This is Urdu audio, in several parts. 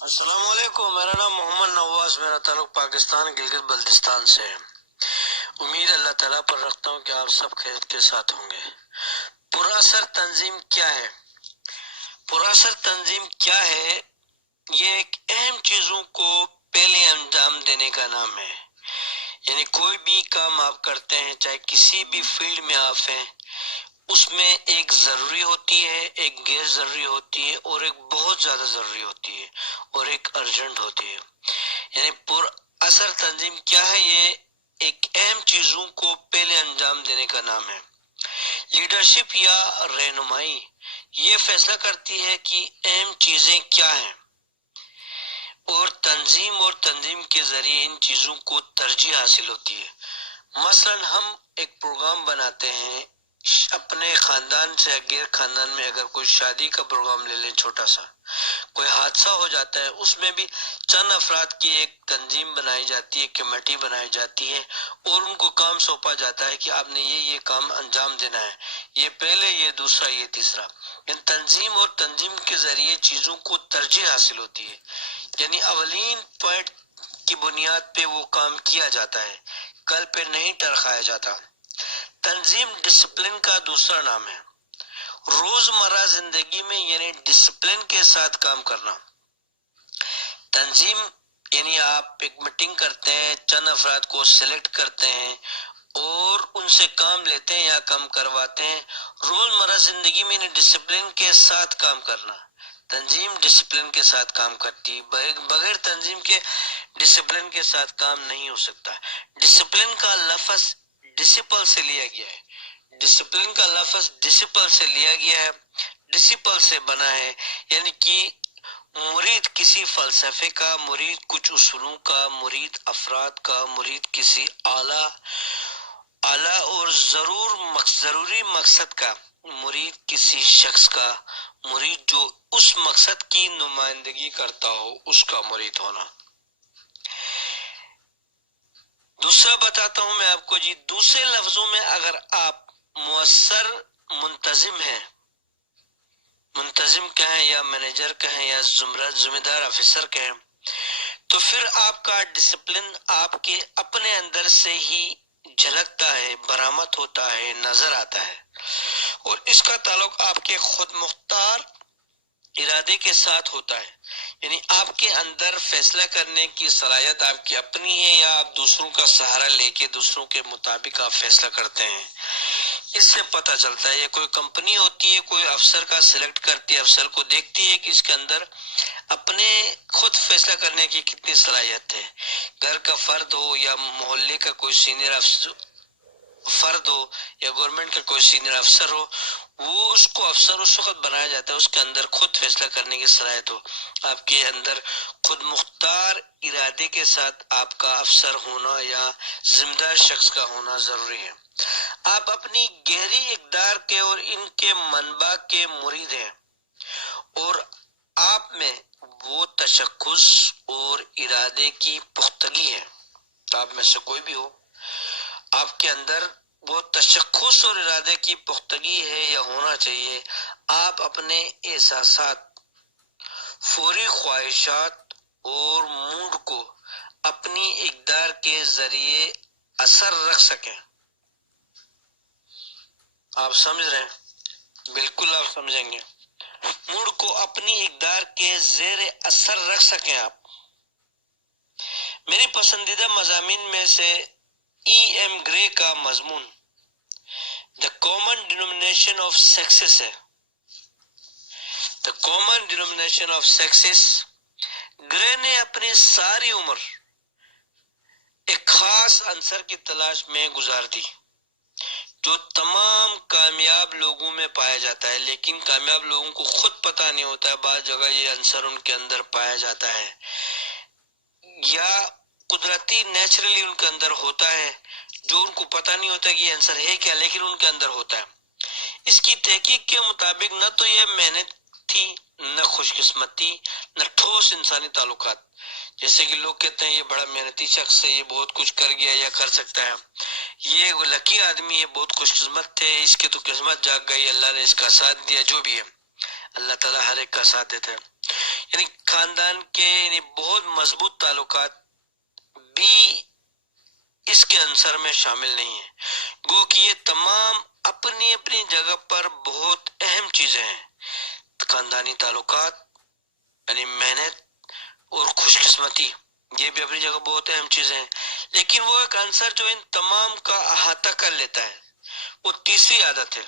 السلام علیکم، میرا نام محمد نواز، میرا تعلق پاکستان گلگت بلتستان سے ہے۔ امید اللہ تعالیٰ پر رکھتا ہوں کہ آپ سب خیریت کے ساتھ ہوں گے۔ پراثر تنظیم کیا ہے؟ پراثر تنظیم کیا ہے؟ یہ ایک اہم چیزوں کو پہلے انجام دینے کا نام ہے۔ یعنی کوئی بھی کام آپ کرتے ہیں، چاہے کسی بھی فیلڈ میں آپ ہیں، اس میں ایک ضروری ہوتی ہے، ایک غیر ضروری ہوتی ہے، اور ایک بہت زیادہ ضروری ہوتی ہے، اور ایک ارجنٹ ہوتی ہے۔ یعنی پر اثر تنظیم کیا ہے؟ یہ ایک اہم چیزوں کو پہلے انجام دینے کا نام ہے۔ لیڈرشپ یا رہنمائی یہ فیصلہ کرتی ہے کہ اہم چیزیں کیا ہیں، اور تنظیم کے ذریعے ان چیزوں کو ترجیح حاصل ہوتی ہے۔ مثلا ہم ایک پروگرام بناتے ہیں اپنے خاندان سے یا غیر خاندان میں، اگر کوئی شادی کا پروگرام لے لیں، چھوٹا سا کوئی حادثہ ہو جاتا ہے، اس میں بھی چند افراد کی ایک تنظیم بنائی جاتی ہے، کمیٹی بنائی جاتی ہے، اور ان کو کام سونپا جاتا ہے کہ آپ نے یہ کام انجام دینا ہے، یہ پہلے، یہ دوسرا، یہ تیسرا۔ یعنی تنظیم کے ذریعے چیزوں کو ترجیح حاصل ہوتی ہے، یعنی اولین پوائنٹ کی بنیاد پہ وہ کام کیا جاتا ہے، کل پہ نہیں ٹرخایا جاتا۔ تنظیم ڈسپلن کا دوسرا نام ہے۔ روزمرہ زندگی میں یعنی ڈسپلن کے ساتھ کام کرنا۔ تنظیم یعنی آپ ایک میٹنگ کرتے ہیں، چند افراد کو سلیکٹ کرتے ہیں اور ان سے کام لیتے ہیں یا کام کرواتے ہیں۔ روزمرہ زندگی میں یعنی ڈسپلن کے ساتھ کام کرنا۔ تنظیم ڈسپلن کے ساتھ کام کرتی ہے، بغیر تنظیم کے ڈسپلن کے ساتھ کام نہیں ہو سکتا۔ ڈسپلن کا لفظ ڈسپل سے لیا گیا ہے، ڈسپلن کا لفظ ڈسپل سے لیا گیا ہے، ڈسپل سے بنا ہے، یعنی کہ مرید کسی فلسفے کا، مرید کچھ اصولوں کا، مرید افراد کا، مرید کسی اعلیٰ اور ضروری مقصد کا، مرید کسی شخص کا، مرید جو اس مقصد کی نمائندگی کرتا ہو، اس کا مرید ہونا۔ دوسرا بتاتا ہوں میں آپ کو جی، دوسرے لفظوں میں اگر آپ مؤثر منتظم ہیں، منتظم کہیں یا مینیجر کہیں یا ذمہ دار افسر کہیں، تو پھر آپ کا ڈسپلن آپ کے اپنے اندر سے ہی جھلکتا ہے، برآمد ہوتا ہے، نظر آتا ہے، اور اس کا تعلق آپ کے خود مختار ارادے کے ساتھ ہوتا ہے۔ یعنی آپ کے اندر فیصلہ کرنے کی صلاحیت آپ کی اپنی ہے، یا آپ دوسروں کا سہارا لے کے دوسروں کے مطابق آپ فیصلہ کرتے ہیں۔ اس سے پتہ چلتا ہے، یہ کوئی کمپنی ہوتی ہے، کوئی افسر کا سلیکٹ کرتی ہے، افسر کو دیکھتی ہے کہ اس کے اندر اپنے خود فیصلہ کرنے کی کتنی صلاحیت ہے۔ گھر کا فرد ہو یا محلے کا کوئی سینئر فرد ہو یا گورنمنٹ کا کوئی سینئر افسر ہو، وہ اس کو افسر اس وقت بنایا جاتا ہے اس کے اندر خود فیصلہ کرنے کی صلاحیت ہو، آپ کے اندر خود مختار ارادے کے ساتھ آپ کا افسر ہونا یا ذمہ دار شخص کا ہونا ضروری ہے۔ آپ اپنی گہری اقدار کے اور ان کے منبع کے مرید ہیں، اور آپ میں وہ تشخص اور ارادے کی پختگی ہے۔ آپ میں سے کوئی بھی ہو، آپ کے اندر وہ تشخص اور ارادے کی پختگی ہے یا ہونا چاہیے۔ آپ اپنے احساسات، فوری خواہشات اور موڈ کو اپنی اقدار کے ذریعے اثر رکھ سکیں۔ آپ سمجھ رہے ہیں؟ بالکل آپ سمجھیں گے۔ موڈ کو اپنی اقدار کے زیر اثر رکھ سکیں آپ۔ میری پسندیدہ مضامین میں سے ای ایم گرے کا مضمون The Common Denomination of Sexes ہے۔ The Common Denomination of Sexes۔ گرے نے اپنی ساری عمر ایک خاص عنصر کی تلاش میں گزار دی جو تمام کامیاب لوگوں میں پایا جاتا ہے، لیکن کامیاب لوگوں کو خود پتہ نہیں ہوتا ہے، بعض جگہ یہ عنصر ان کے اندر پایا جاتا ہے، یا قدرتی نیچرلی ان کے اندر ہوتا ہے، جو ان کو پتہ نہیں ہوتا کہ یہ عنصر ہے کیا، لیکن ان کے اندر ہوتا ہے۔ اس کی تحقیق کے مطابق نہ تو یہ محنت تھی، نہ خوش قسمتی، نہ ٹھوس انسانی تعلقات۔ جیسے کہ لوگ کہتے ہیں یہ بڑا محنتی شخص ہے، یہ بہت کچھ کر گیا یا کر سکتا ہے، یہ لکی آدمی ہے، بہت خوش قسمت تھے، اس کی تو قسمت جاگ گئی، اللہ نے اس کا ساتھ دیا، جو بھی ہے، اللہ تعالیٰ ہر ایک کا ساتھ دیتا ہے۔ یعنی خاندان کے یعنی بہت مضبوط تعلقات بھی اس کے عنصر میں شامل نہیں ہیں، گو کہ یہ تمام اپنی اپنی جگہ پر بہت اہم چیزیں ہیں۔ خاندانی تعلقات یعنی محنت اور خوش قسمتی، یہ بھی اپنی جگہ بہت اہم چیزیں ہیں، لیکن وہ ایک عنصر جو ان تمام کا احاطہ کر لیتا ہے وہ تیسری عادت ہے۔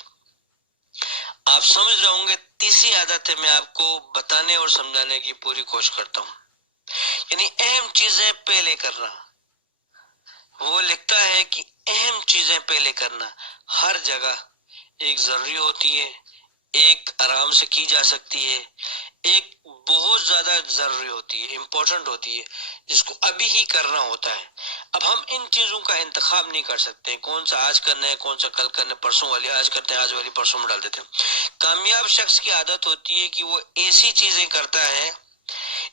آپ سمجھ رہے ہوں گے، تیسری عادت ہے، میں آپ کو بتانے اور سمجھانے کی پوری کوشش کرتا ہوں، یعنی اہم چیزیں پہلے کرنا۔ وہ لکھتا ہے کہ اہم چیزیں پہلے کرنا ہر جگہ ایک ضروری ہوتی ہے، ایک آرام سے کی جا سکتی ہے، ایک بہت زیادہ ضروری ہوتی ہے، امپورٹنٹ ہوتی ہے، جس کو ابھی ہی کرنا ہوتا ہے۔ اب ہم ان چیزوں کا انتخاب نہیں کر سکتے، کون سا آج کرنا ہے، کون سا کل کرنا ہے، پرسوں والی آج کرتے ہیں، آج والی پرسوں میں ڈال دیتے ہیں۔ کامیاب شخص کی عادت ہوتی ہے کہ وہ ایسی چیزیں کرتا ہے،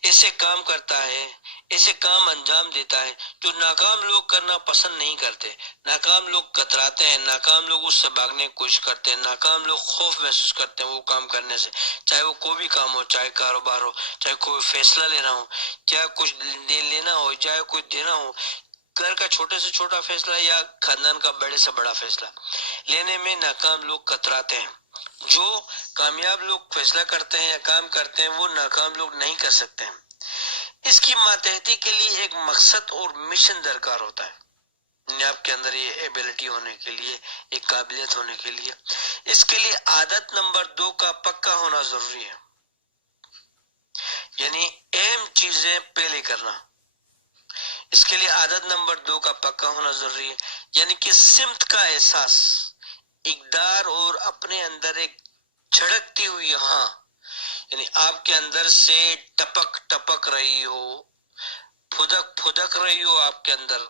ایسے کام کرتا ہے، ایسے کام انجام دیتا ہے جو ناکام لوگ کرنا پسند نہیں کرتے۔ ناکام لوگ کتراتے ہیں، ناکام لوگ اس سے بھاگنے کی کوشش کرتے ہیں، ناکام لوگ خوف محسوس کرتے ہیں وہ کام کرنے سے، چاہے وہ کوئی بھی کام ہو، چاہے کاروبار ہو، چاہے کوئی فیصلہ لینا ہو، چاہے کچھ لینا ہو، چاہے کچھ دینا ہو، گھر کا چھوٹے سے چھوٹا فیصلہ یا خاندان کا بڑے سے بڑا فیصلہ لینے میں ناکام لوگ کتراتے ہیں۔ جو کامیاب لوگ فیصلہ کرتے ہیں یا کام کرتے ہیں وہ ناکام لوگ نہیں کر سکتے ہیں۔ اس کی ماتحتی کے لیے ایک مقصد اور مشن درکار ہوتا ہے، یعنی آپ کے اندر یہ ایبلٹی ہونے کے لیے، ایک قابلیت ہونے کے لیے، اس کے لیے عادت نمبر 2 کا پکا ہونا ضروری ہے، یعنی اہم چیزیں پہلے کرنا۔ اس کے لیے عادت نمبر 2 کا پکا ہونا ضروری ہے، یعنی کہ سمت کا احساس، اقدار اور اپنے اندر ایک جھڑکتی ہوئی ہاں، یعنی آپ کے اندر سے ٹپک ٹپک رہی ہو، پھدک پھدک رہی ہو آپ کے اندر،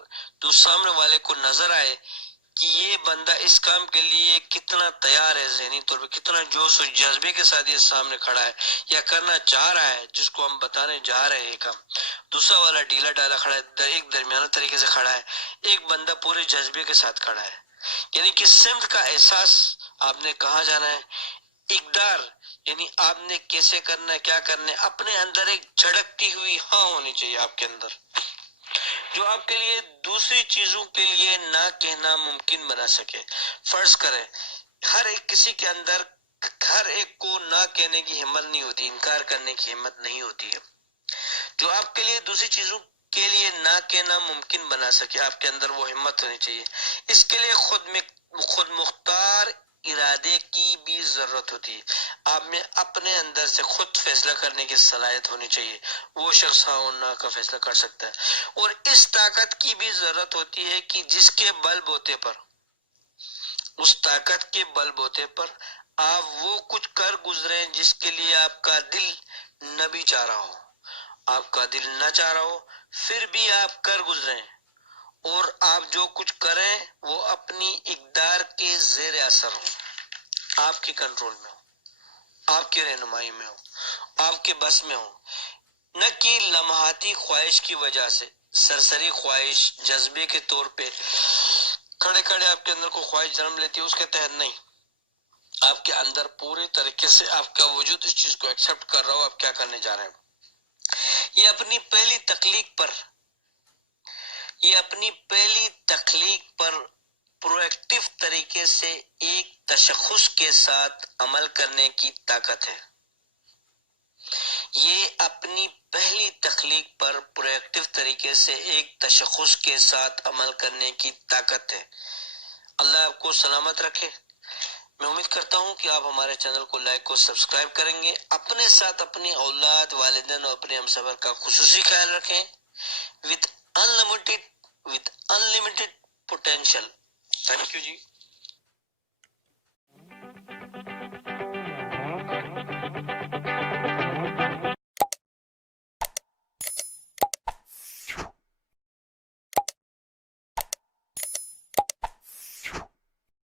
تو سامنے والے کو نظر آئے کہ یہ بندہ اس کام کے لیے کتنا تیار ہے، ذہنی طور پہ کتنا جوش و جذبے کے ساتھ یہ سامنے کھڑا ہے یا کرنا چاہ رہا ہے جس کو ہم بتانے جا رہے ہیں یہ کام۔ دوسرا والا ڈھیلا ڈالا کھڑا ہے، ایک درمیانہ طریقے سے کھڑا ہے، ایک بندہ پورے جذبے کے ساتھ کھڑا ہے، یعنی کہ سمت کا احساس، آپ نے کہاں جانا ہے، اقدار یعنی آپ نے کیسے کرنا ہے، کیا کرنا ہے، اپنے اندر ایک جھڑکتی ہوئی ہاں ہونی چاہیے آپ کے اندر، جو آپ کے لیے دوسری چیزوں کے لیے نہ کہنا ممکن بنا سکے۔ فرض کریں ہر ایک کسی کے اندر ہر ایک کو نہ کہنے کی ہمت نہیں ہوتی، انکار کرنے کی ہمت نہیں ہوتی ہے، جو آپ کے لیے دوسری چیزوں کے لیے نہ کہنا ممکن بنا سکے، آپ کے اندر وہ ہمت ہونی چاہیے۔ اس کے لیے خود مختار ارادے کی بھی ضرورت ہوتی ہے، آپ میں اپنے اندر سے خود فیصلہ کرنے کی صلاحیت ہونی چاہیے، وہ شخص ہاں اور نہ کا فیصلہ کر سکتا ہے۔ اور اس طاقت کی بھی ضرورت ہوتی ہے کہ جس کے بل بوتے پر، اس طاقت کے بل بوتے پر آپ وہ کچھ کر گزریں جس کے لیے آپ کا دل نہ بھی چاہ رہا ہو، آپ کا دل نہ چاہ رہا ہو پھر بھی آپ کر گزریں، اور آپ جو کچھ کریں وہ اپنی اقدار کے زیر اثر ہو، آپ کے کنٹرول میں ہو، آپ کی رہنمائی میں ہو، آپ کے بس میں ہو، نہ کہ لمحاتی خواہش کی وجہ سے، سرسری خواہش، جذبے کے طور پہ کھڑے کھڑے آپ کے اندر کو خواہش جنم لیتی ہے، اس کے تحت نہیں، آپ کے اندر پوری طریقے سے آپ کا وجود اس چیز کو ایکسپٹ کر رہا ہو آپ کیا کرنے جا رہے ہیں۔ یہ اپنی پہلی تخلیق پر پرو ایکٹیو طریقے سے ایک تشخص کے ساتھ عمل کرنے کی طاقت ہے، یہ اپنی پہلی تخلیق پر پرو ایکٹیو طریقے سے ایک تشخص کے ساتھ عمل کرنے کی طاقت ہے۔ اللہ آپ کو سلامت رکھے۔ میں امید کرتا ہوں کہ آپ ہمارے چینل کو لائک اور سبسکرائب کریں گے، اپنے ساتھ اپنی اولاد، والدین اور اپنے ہمسفر کا خصوصی خیال رکھیں۔ with unlimited potential۔ Thank you G.